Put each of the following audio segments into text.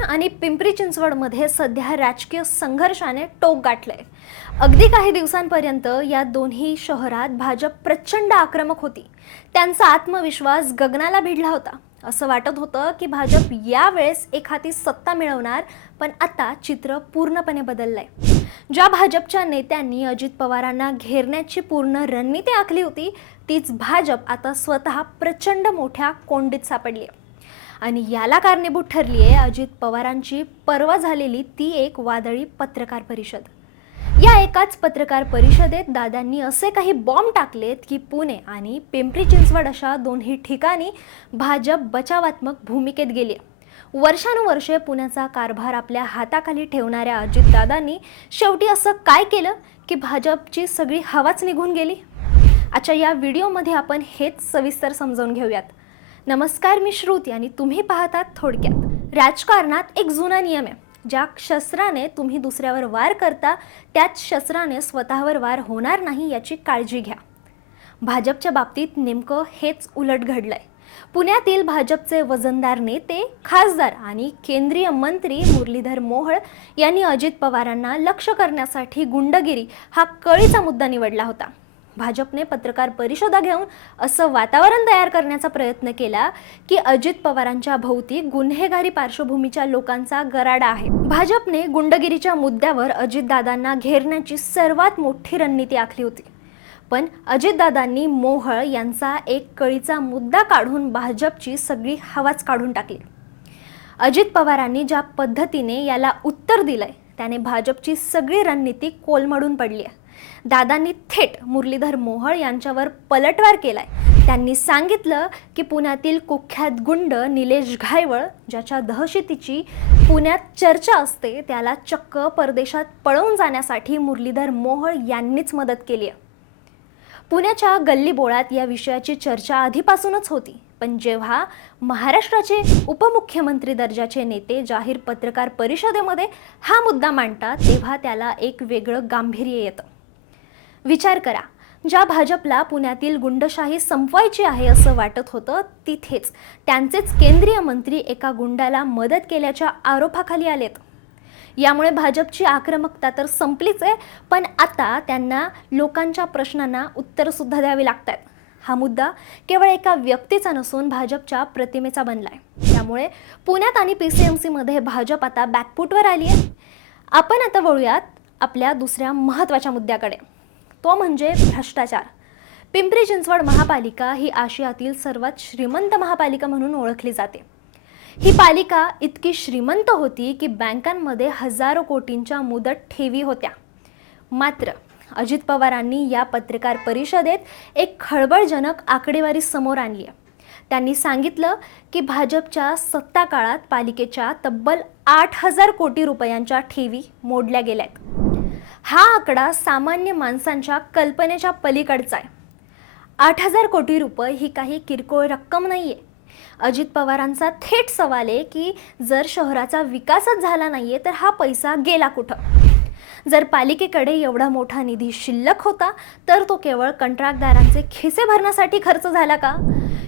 आणि पिंपरी चिंचवडमध्ये सध्या राजकीय संघर्षाने टोक गाठलंय। अगदी काही दिवसांपर्यंत या दोन्ही शहरात भाजप प्रचंड आक्रमक होती। त्यांचा आत्मविश्वास गगनाला भिडला होता। असं वाटत होतं की भाजप यावेळेस एखादी सत्ता मिळवणार, पण आता चित्र पूर्णपणे बदललंय। ज्या भाजपच्या नेत्यांनी अजित पवारांना घेरण्याची पूर्ण रणनीती आखली होती, तीच भाजप आता स्वतः प्रचंड मोठ्या कोंडीत सापडली आहे। आणि याला कारणीभूत ठरली आहे अजित पवारांची परवा झालेली ती एक वादळी पत्रकार परिषद। या एकाच पत्रकार परिषदेत दादांनी असे काही बॉम्ब टाकलेत की पुणे आणि पिंपरी चिंचवड अशा दोन्ही ठिकाणी भाजप बचावात्मक भूमिकेत गेली। वर्षानुवर्षे पुण्याचा कारभार आपल्या हाताखाली ठेवणाऱ्या अजितदादांनी शेवटी असं काय केलं की भाजपची सगळी हवाच निघून गेली। आजच्या या व्हिडिओमध्ये आपण हेच सविस्तर समजावून घेऊयात। नमस्कार, मी श्रुती आणि तुम्ही पाहतात थोडक्यात। राजकारणात एक जुना नियम आहे, ज्या शस्त्राने तुम्ही दुसऱ्यावर वार करता त्याच शस्त्राने स्वतःवर वार होणार नाही याची काळजी घ्या। भाजपच्या बाबतीत नेमकं हेच उलट घडलंय। पुण्यातील भाजपचे वजनदार नेते, खासदार आणि केंद्रीय मंत्री मुरलीधर मोहोळ यांनी अजित पवारांना लक्ष्य करण्यासाठी गुंडगिरी हा कळीचा मुद्दा निवडला होता। भाजपने पत्रकार परिषदा घेऊन असं वातावरण तयार करण्याचा प्रयत्न केला की अजित पवारांच्या भोवती गुन्हेगारी पार्श्वभूमीच्या लोकांचा गराडा आहे। भाजपने गुंडगिरीच्या मुद्द्यावर अजितदादांना घेरण्याची सर्वात मोठी रणनीती आखली होती, पण अजितदादांनी मोहोळ यांचा एक कळीचा मुद्दा काढून भाजपची सगळी हवाच काढून टाकली। अजित पवारांनी ज्या पद्धतीने याला उत्तर दिलंय त्याने भाजपची सगळी रणनीती कोलमडून पडली आहे। दादांनी थेट मुरलीधर मोहोळ यांच्यावर पलटवार केलाय। त्यांनी सांगितलं की पुण्यातील कुख्यात गुंड निलेश घायवळ, ज्याच्या दहशतीची पुण्यात चर्चा असते, त्याला चक्क परदेशात पळून जाण्यासाठी मुरलीधर मोहोळ यांनीच मदत केली आहे। पुण्याच्या गल्लीबोळात या विषयाची चर्चा आधीपासूनच होती, पण जेव्हा महाराष्ट्राचे उपमुख्यमंत्री दर्जाचे नेते जाहीर पत्रकार परिषदेमध्ये हा मुद्दा मांडतात तेव्हा त्याला एक वेगळं गांभीर्य येतं। विचार करा, ज्या भाजपला पुण्यातील गुंडशाही संपवायची आहे असं वाटत होतं, तिथेच त्यांचेच केंद्रीय मंत्री एका गुंडाला मदत केल्याच्या आरोपाखाली आलेत। यामुळे भाजपची आक्रमकता तर संपलीच आहे, पण आता त्यांना लोकांच्या प्रश्नांना उत्तर सुद्धा द्यावी लागतात। हा मुद्दा केवळ एका व्यक्तीचा नसून भाजपच्या प्रतिमेचा बनलाय। त्यामुळे पुण्यात आणि PCMC मध्ये भाजप आता बॅकफूटवर आली आहे। आपण आता वळूयात आपल्या दुसऱ्या महत्त्वाच्या मुद्द्याकडे, तो म्हणजे भ्रष्टाचार। पिंपरी चिंचवड महापालिका ही आशियातील सर्वात श्रीमंत महापालिका म्हणून ओळखली जाते। ही पालिका इतकी श्रीमंत होती की बँकांमध्ये हजारो कोटींच्या मुदत ठेवी होत्या। मात्र अजित पवारांनी या पत्रकार परिषदेत एक खळबळजनक आकडेवारी समोर आणली आहे। त्यांनी सांगितलं की भाजपच्या सत्ता काळात पालिकेच्या तब्बल 8,000 कोटी रुपयांच्या ठेवी मोडल्या गेल्यात। हा आकडा सामान्य माणसांच्या कल्पनेच्या पलीकडचा आहे। 8,000 कोटी रुपये ही काही किरकोळ रक्कम नाहीये। अजित पवारांचा थेट सवाल आहे की जर शहराचा विकासच झाला नाहीये तर हा पैसा गेला कुठं? जर पालिकेकडे एवढा मोठा निधी शिल्लक होता तर तो केवळ कंत्राटदारांचे खिसे भरण्यासाठी खर्च झाला का?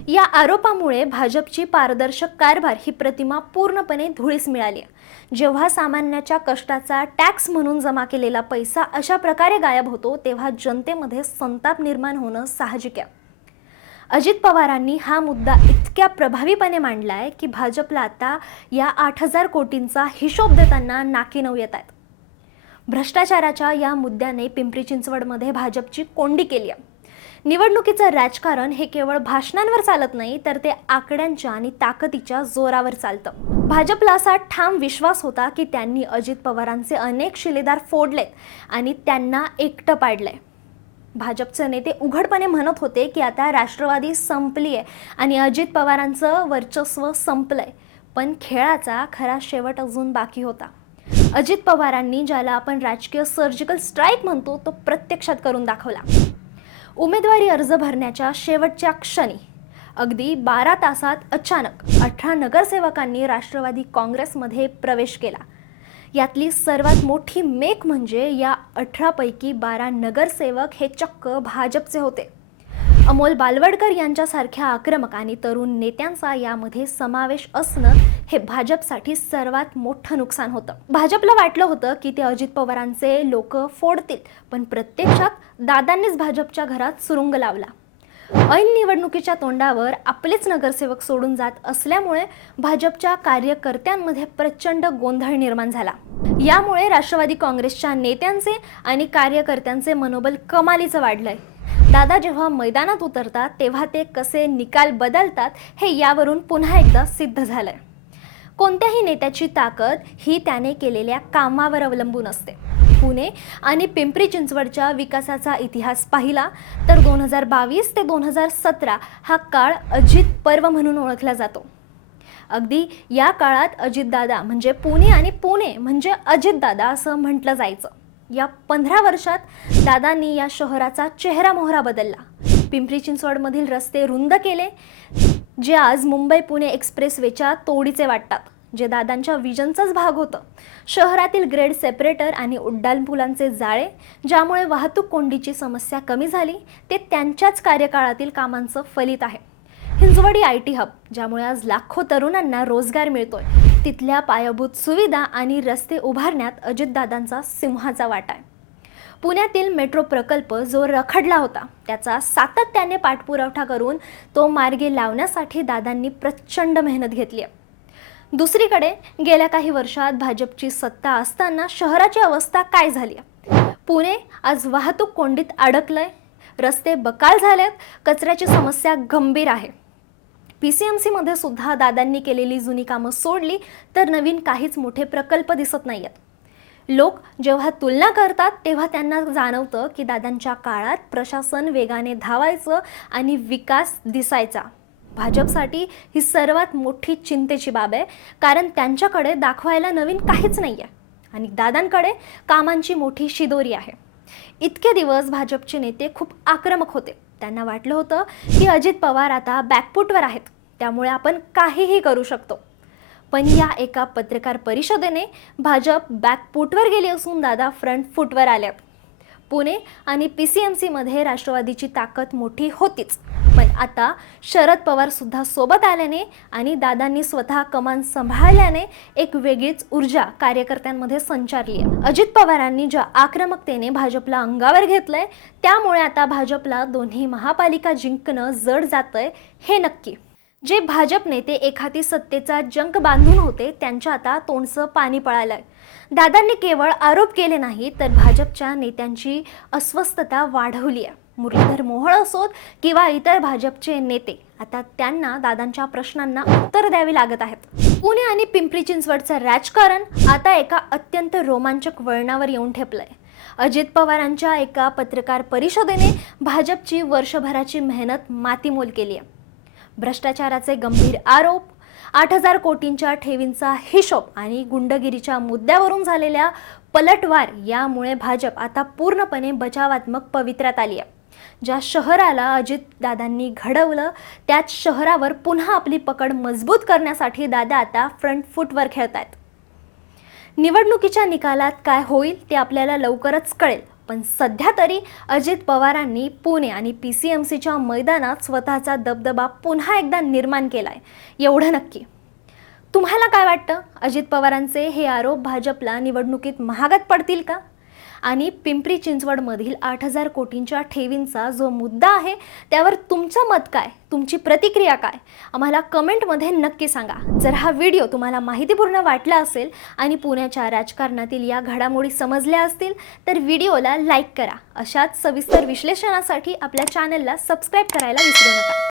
या आरोपामुळे भाजपची पारदर्शक कारभार ही प्रतिमा पूर्णपणे धुळीस मिळाली। जेव्हा सामान्याच्या कष्टाचा टॅक्स म्हणून जमा केलेला पैसा अशा प्रकारे गायब होतो तेव्हा जनतेमध्ये संताप निर्माण होणं साहजिक आहे। अजित पवारांनी हा मुद्दा इतक्या प्रभावीपणे मांडलाय की भाजपला आता या 8,000 कोटींचा हिशोब देताना नाकीनऊ येत आहेत। भ्रष्टाचाराच्या या मुद्द्याने पिंपरी चिंचवडमध्ये भाजपची कोंडी केली आहे। निवडणुकीचं राजकारण हे केवळ भाषणांवर चालत नाही, तर ते आकड्यांच्या आणि ताकदीच्या जोरावर चालतं। भाजपला असा ठाम विश्वास होता की त्यांनी अजित पवारांचे अनेक शिलेदार फोडलेत आणि त्यांना एकटं पाडलंय। भाजपचे नेते उघडपणे म्हणत होते की आता राष्ट्रवादी संपली आहे आणि अजित पवारांचं वर्चस्व संपलंय, पण खेळाचा खरा शेवट अजून बाकी होता। अजित पवारांनी ज्याला आपण राजकीय सर्जिकल स्ट्राईक म्हणतो तो प्रत्यक्षात करून दाखवला। उमेदवारी अर्ज भरण्याच्या शेवटच्या क्षणी अगदी 12 तासात अचानक 18 नगरसेवकांनी राष्ट्रवादी काँग्रेसमध्ये प्रवेश केला। यातली सर्वात मोठी मेक म्हणजे या 18 पैकी 12 नगरसेवक हे चक्क भाजपचे होते। अमोल बालवडकर यांच्यासारख्या आक्रमक आणि तरुण नेत्यांचा यामध्ये समावेश असणं हे भाजपसाठी सर्वात मोठं नुकसान होतं. भाजपला वाटलं होतं की ते अजित पवारांचे लोक फोडतील, पण प्रत्यक्षात दादांनीच भाजपच्या घरात सुरुंग लावला. ऐन निवडणुकीच्या तोंडावर आपलेच नगरसेवक सोडून जात असल्यामुळे भाजपच्या कार्यकर्त्यांमध्ये प्रचंड गोंधळ निर्माण झाला. यामुळे राष्ट्रवादी काँग्रेसच्या नेत्यांचे आणि कार्यकर्त्यांचे मनोबल कमालीचं वाढलंय. दादा जेव्हा मैदानात उतरतात तेव्हा ते कसे निकाल बदलतात हे यावरून पुन्हा एकदा सिद्ध झालंय. कोणत्याही नेत्याची ताकद ही त्याने केलेल्या कामावर अवलंबून असते. पुणे आणि पिंपरी चिंचवडच्या विकासाचा इतिहास पाहिला तर 2022 ते 2017 हा काळ अजित पर्व म्हणून ओळखला जातो. अगदी या काळात अजितदादा म्हणजे पुणे आणि पुणे म्हणजे अजितदादा असं म्हटलं जायचं. या 15 वर्षात दादांनी या शहराचा चेहरा मोहरा बदलला. पिंपरी चिंचवडमधील रस्ते रुंद केले, जे आज मुंबई पुणे एक्सप्रेसवेच्या तोडीचे वाटतात, जे दादांच्या विजनचाच भाग होतं. शहरातील ग्रेड सेपरेटर आणि उड्डाणपुलांचे जाळे, ज्यामुळे वाहतूक कोंडीची समस्या कमी झाली, ते त्यांच्याच कार्यकाळातील कामांचं फलित आहे. हिंजवडी IT हब, ज्यामुळे आज लाखो तरुणांना रोजगार मिळतोय, तिथल्या पायाभूत सुविधा आणि रस्ते उभारण्यात अजितदादांचा सिंहाचा वाटा आहे. पुण्यातील मेट्रो प्रकल्प जो रखडला होता, त्याचा सातत्याने पाठपुरावा करून तो मार्गी लावण्यासाठी दादांनी प्रचंड मेहनत घेतली आहे. दुसरीकडे गेल्या काही वर्षात भाजपची सत्ता असताना शहराची अवस्था काय झाली आहे? पुणे आज वाहतूक कोंडीत अडकलंय, रस्ते बकाल झालेत, कचऱ्याची समस्या गंभीर आहे. PCMC मध्ये सुद्धा दादांनी केलेली जुनी कामं सोडली तर नवीन काहीच मोठे प्रकल्प दिसत नाहीयेत. लोक जेव्हा तुलना करतात तेव्हा त्यांना जाणवतं की दादांच्या काळात प्रशासन वेगाने धावायचं आणि विकास दिसायचा. भाजपसाठी ही सर्वात मोठी चिंतेची बाब आहे, कारण त्यांच्याकडे दाखवायला नवीन काहीच नाही आहे आणि दादांकडे कामांची मोठी शिदोरी आहे. इतके दिवस भाजपचे नेते खूप आक्रमक होते. त्यांना वाटलं होतं की अजित पवार आता बॅकफूटवर आहेत, त्यामुळे आपण काहीही करू शकतो. पण या एका पत्रकार परिषदेने भाजप बॅकफूटवर गेली असून दादा फ्रंट फूटवर आल्यात. पुणे आणि PCMC मध्ये राष्ट्रवादीची ताकद मोठी होतीच, पण आता शरद पवार सुद्धा सोबत आल्याने आणि दादांनी स्वतः कमान सांभाळल्याने एक वेगळीच ऊर्जा कार्यकर्त्यांमध्ये संचारली आहे. अजित पवारांनी ज्या आक्रमकतेने भाजपला अंगावर घेतलंय, त्यामुळे आता भाजपला दोन्ही महापालिका जिंकणं जड जातंय हे नक्की. जे भाजप नेते एखादी सत्तेचा जंक बांधून होते, त्यांच्या आता तोंडचं पाणी पळालंय. दादांनी केवळ आरोप केले नाही तर भाजपच्या नेत्यांची अस्वस्थता वाढवली आहे. मुरलीधर मोहोळ असोत किंवा इतर भाजपचे नेते, आता त्यांना दादांच्या प्रश्नांना उत्तर द्यावी लागत आहेत. पुणे आणि पिंपरी चिंचवडचं राजकारण आता एका अत्यंत रोमांचक वळणावर येऊन ठेपलंय. अजित पवारांच्या एका पत्रकार परिषदेने भाजपची वर्षभराची मेहनत मातीमोल केली आहे. भ्रष्टाचाराचे गंभीर आरोप, 8,000 कोटींच्या ठेवींचा हिशोब आणि गुंडगिरीच्या मुद्द्यावरून झालेल्या पलटवार यामुळे भाजप आता पूर्णपणे बचावात्मक पवित्र्यात आली आहे. ज्या शहराला अजितदादांनी घडवलं, त्याच शहरावर पुन्हा आपली पकड मजबूत करण्यासाठी दादा आता फ्रंट फूटवर खेळतायत. निवडणुकीच्या निकालात काय होईल ते आपल्याला लवकरच कळेल, पण सध्या तरी अजित पवारांनी पुणे आणि PCMCच्या मैदानात स्वतःचा दबदबा पुन्हा एकदा निर्माण केलाय, एवढं नक्की. तुम्हाला काय वाटतं? अजित पवारांचे हे आरोप भाजपला निवडणुकीत महागात पडतील का? आणि पिंपरी चिंचवडमधील 8,000 कोटींच्या ठेवींचा जो मुद्दा आहे, त्यावर तुमचं मत काय? तुमची प्रतिक्रिया काय? आम्हाला कमेंटमध्ये नक्की सांगा. जर हा व्हिडिओ तुम्हाला माहितीपूर्ण वाटला असेल आणि पुण्याच्या राजकारणातील या घडामोडी समजल्या असतील तर व्हिडिओला लाईक करा. अशाच सविस्तर विश्लेषणासाठी आपल्या चॅनलला सबस्क्राईब करायला विसरू नका.